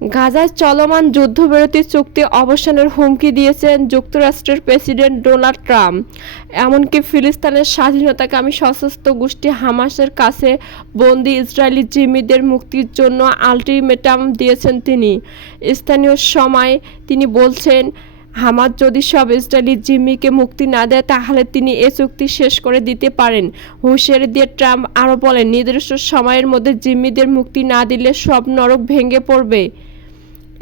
গাজায় চলমান যুদ্ধবিরতি চুক্তি অবসানের হুমকি দিয়েছেন যুক্তরাষ্ট্রের প্রেসিডেন্ট ডোনাল্ড ট্রাম্প। এমনকি ফিলিস্তিনের স্বাধীনতাকামী সশস্ত্র গোষ্ঠী হামাসের কাছে বন্দী ইসরায়েলি জিম্মিদের মুক্তির জন্য আলটিমেটাম দিয়েছেন তিনি। স্থানীয় সময় তিনি বলছেন, হামাস যদি সব ইসরায়েলি জিম্মিকে মুক্তি না দেয় তাহলে তিনি এ চুক্তি শেষ করে দিতে পারেন। হুঁশিয়ারি দিয়ে ট্রাম্প আরও বলেন, নির্দিষ্ট সময়ের মধ্যে জিম্মিদের মুক্তি না দিলে সব নরক ভেঙে পড়বে।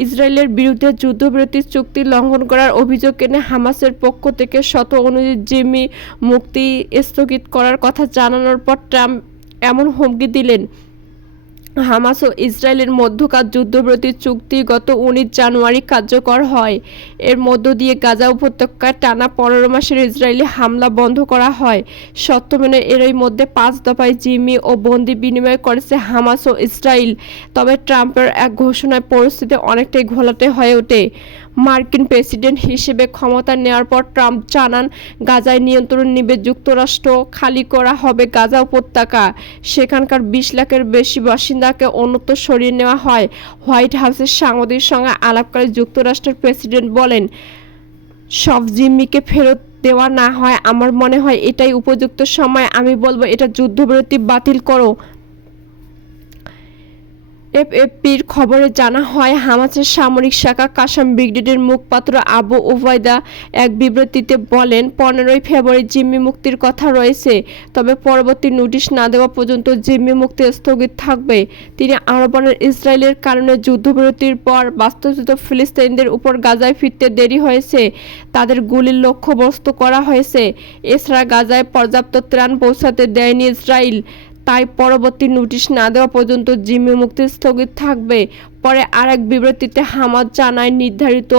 ইসরায়েলের বিরুদ্ধে যুদ্ধবিরতি চুক্তি লঙ্ঘন করার অভিযোগ এনে হামাসের পক্ষ থেকে শত অনুযায়ী জিম্মি মুক্তি স্থগিত করার কথা জানানোর পর ট্রাম্প এমন হুমকি দিলেন। হামাস ও ইসরায়েলের মধ্যকার যুদ্ধবিরতি চুক্তি গত 19 জানুয়ারি কার্যকর হয়। এর মধ্য দিয়ে গাজা উপত্যকায় টানা 15 মাসের ইসরায়েলি হামলা বন্ধ করা হয়। সত্য মেনে এরই মধ্যে 5 দফায় জিম্মি ও বন্দি বিনিময় করেছে হামাস ও ইসরায়েল। তবে ট্রাম্পের এক ঘোষণায় পরিস্থিতি অনেকটাই ঘোলাটে হয়ে ওঠে। মার্কিন প্রেসিডেন্ট হিসেবে ক্ষমতা নেওয়ার পর ট্রাম্প জানান, গাজায় নিয়ন্ত্রণ নেবে যুক্তরাষ্ট্র, খালি করা হবে গাজা উপত্যকা, সেখানকার 20 লাখের বেশি বাসিন্দাকে অন্যত্র সরিয়ে নেওয়া হয়। হোয়াইট হাউসের সাংবাদিকের সঙ্গে আলাপকালে যুক্তরাষ্ট্রের প্রেসিডেন্ট বলেন, সব জিম্মিকে ফেরত দেওয়া না হয় আমার মনে হয় এটাই উপযুক্ত সময়। আমি বলবো এটা যুদ্ধবিরতি বাতিল করো। এফএপির খবরে জানা হয়, হামাসের সামরিক শাখা কাসাম ব্রিগেডের মুখপাত্র আবু ওবায়দা এক বিবৃতিতে বলেন, 15ই ফেব্রুয়ারি জিম্মি মুক্তির কথা রয়েছে, তবে পরবর্তী নোটিশ না দেওয়া পর্যন্ত জিম্মি মুক্তি স্থগিত থাকবে। তিনি আরও বলেন, ইসরায়েলের কারণে যুদ্ধবিরতির পর বাস্তুচ্যুত ফিলিস্তিনিদের উপর গাজায় ফিরতে দেরি হয়েছে, তাদের গুলির লক্ষ্যবস্তু করা হয়েছে। এছাড়া গাজায় পর্যাপ্ত ত্রাণ পৌঁছাতে দেয়নি ইসরায়েল, তাই পরবর্তী নোটিশ না দেওয়া পর্যন্ত জিম্মি মুক্তি স্থগিত থাকবে। পরে আরেক বিবৃতিতে হামাস জানায়, নির্ধারিত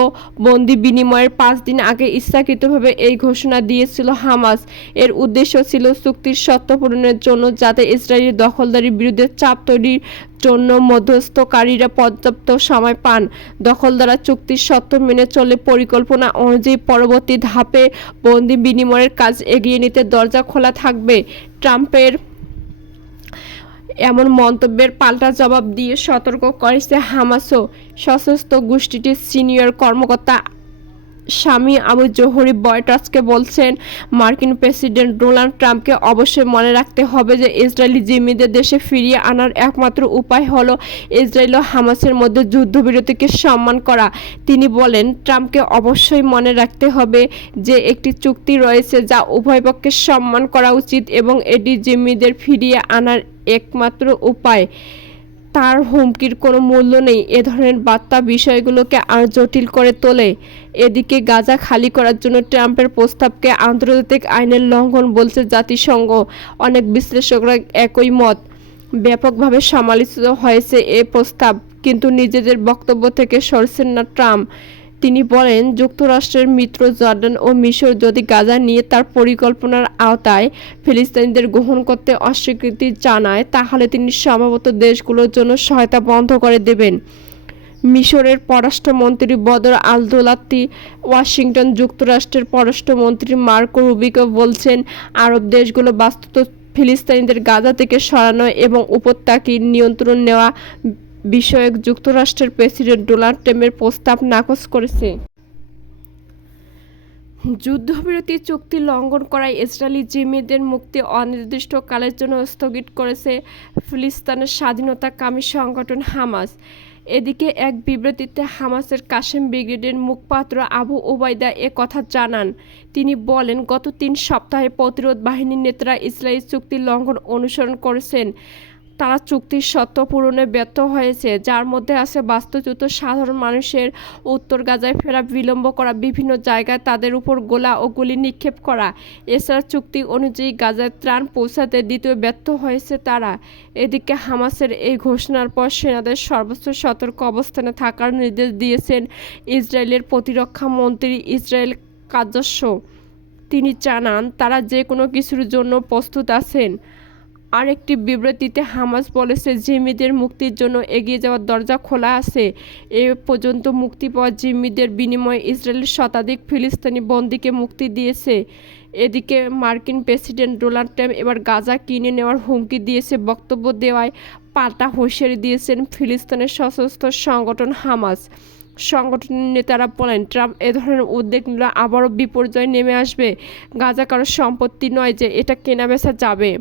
বন্দি বিনিময়ের 5 দিন আগে ইচ্ছাকৃতভাবে এই ঘোষণা দিয়েছিল হামাস। এর উদ্দেশ্য ছিল চুক্তির শর্ত পূরণের জন্য, যাতে ইসরায়েলি দখলদারির বিরুদ্ধে চাপ তৈরির জন্য মধ্যস্থকারীরা পর্যাপ্ত সময় পান। দখলদাররা চুক্তির শর্ত মেনে চলে পরিকল্পনা অনুযায়ী পরবর্তী ধাপে বন্দি বিনিময়ের কাজ এগিয়ে নিতে দরজা খোলা থাকবে। ট্রাম্পের এমন মন্তব্যের পাল্টা জবাব দিয়ে সতর্ক করেছে হামাসও। সশস্ত্র গোষ্ঠীটির সিনিয়র কর্মকর্তা শামি আবু জোহরি রয়টার্সকে বলছেন, মার্কিন প্রেসিডেন্ট ডোনাল্ড ট্রাম্পকে অবশ্যই মনে রাখতে হবে যে ইসরায়েলি জিম্মিদের দেশে ফিরিয়ে আনার একমাত্র উপায় হলো ইসরায়েল ও হামাসের মধ্যে যুদ্ধবিরতিকে সম্মান করা। তিনি বলেন, ট্রাম্পকে অবশ্যই মনে রাখতে হবে যে একটি চুক্তি রয়েছে যা উভয় পক্ষের সম্মান করা উচিত এবং এটি জিম্মিদের ফিরিয়ে আনার একমাত্র উপায়। তার হুমকির কোনো মূল্য নেই। এ ধরনের বার্তা বিষয়গুলোকে আরও জটিল করে তোলে। এদিকে গাজা খালি করার জন্য ট্রাম্পের প্রস্তাবকে আন্তর্জাতিক আইনের লঙ্ঘন বলছে জাতিসংঘ। অনেক বিশ্লেষকরা একই মত। ব্যাপকভাবে সমালোচিত হয়েছে এ প্রস্তাব, কিন্তু নিজেদের বক্তব্য থেকে সরছেন না ট্রাম্প। তিনি বলেন, যুক্তরাষ্ট্রের মিত্র জর্ডান ও মিশর যদি গাজা নিয়ে তার পরিকল্পনার আওতায় ফিলিস্তিনিদের গ্রহণ করতে অস্বীকৃতি জানায়, তাহলে তিনি সম্ভবত দেশগুলোর জন্য সহায়তা বন্ধ করে দেবেন। মিশরের পররাষ্ট্রমন্ত্রী বদর আল-দৌলাতি ওয়াশিংটন যুক্তরাষ্ট্রের পররাষ্ট্রমন্ত্রী মার্কো রুবিকো বলছেন, আরব দেশগুলো বাস্তুত ফিলিস্তিনিদের গাজা থেকে সরানো এবং উপত্যকার নিয়ন্ত্রণ নেওয়া বিষয়ক যুক্তরাষ্ট্রের প্রেসিডেন্ট ডোনাল্ড ট্রাম্পের প্রস্তাব নাকচ করেছে। যুদ্ধবিরতি চুক্তি লঙ্ঘন করায় ইসরায়েলি জিম্মিদের মুক্তি অনির্দিষ্টকালের জন্য স্থগিত করেছে ফিলিস্তিনের স্বাধীনতাকামী সংগঠন হামাস। এদিকে এক বিবৃতিতে হামাসের কাসেম ব্রিগেডের মুখপাত্র আবু ওবায়দা এ কথা জানান। তিনি বলেন, গত 3 সপ্তাহে প্রতিরোধ বাহিনীর নেতারা ইসরায়েলি চুক্তি লঙ্ঘন অনুসরণ করেছেন। তারা চুক্তির শর্ত পূরণে ব্যর্থ হয়েছে, যার মধ্যে আছে বাস্তুচ্যুত সাধারণ মানুষের উত্তর গাজায় ফেরা বিলম্ব করা, বিভিন্ন জায়গায় তাদের উপর গোলা ও গুলি নিক্ষেপ করা। এছাড়া চুক্তি অনুযায়ী গাজায় ত্রাণ পৌঁছাতে দিতেও ব্যর্থ হয়েছে তারা। এদিকে হামাসের এই ঘোষণার পর সেনাদের সর্বোচ্চ সতর্ক অবস্থানে থাকার নির্দেশ দিয়েছেন ইসরায়েলের প্রতিরক্ষা মন্ত্রী ইসরায়েল কাৎজ। তিনি জানান, তারা যে কোনো কিছুর জন্য প্রস্তুত আছেন। আরেকটি বিবৃতিতে হামাস বলেছে, জিম্মিদের মুক্তির জন্য এগিয়ে যাওয়ার দরজা খোলা আছে। এ পর্যন্ত মুক্তি পাওয়া জিম্মিদের বিনিময়ে ইসরায়েলের শতাধিক ফিলিস্তিনি বন্দীকে মুক্তি দিয়েছে। এদিকে মার্কিন প্রেসিডেন্ট ডোনাল্ড ট্রাম্প এবার গাজা কিনে নেওয়ার হুমকি দিয়েছে। বক্তব্য দেওয়ায় পাল্টা হুঁশিয়ারি দিয়েছেন ফিলিস্তিনের সশস্ত্র সংগঠন হামাস। সংগঠনের নেতারা বলেন, ট্রাম্প এ ধরনের উদ্যোগ নিলে আবারও বিপর্যয় নেমে আসবে। গাজা কারো সম্পত্তি নয় যে এটা কেনাবেচা যাবে।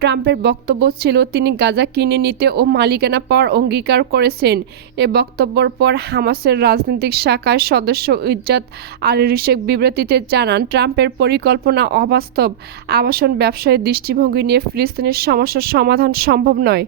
ট্রাম্পের বক্তব্য ছিল তিনি গাজা কিনে নিতে ও মালিকানা পাওয়ার অঙ্গীকার করেছেন। এ বক্তব্যের পর হামাসের রাজনৈতিক শাখার সদস্য ইজ্জাত আল-রিশেক বিবৃতিতে জানান, ট্রাম্পের পরিকল্পনা অবাস্তব। আবাসন ব্যবসায়ীর দৃষ্টিভঙ্গি নিয়ে ফিলিস্তিনের সমস্যার সমাধান সম্ভব নয়।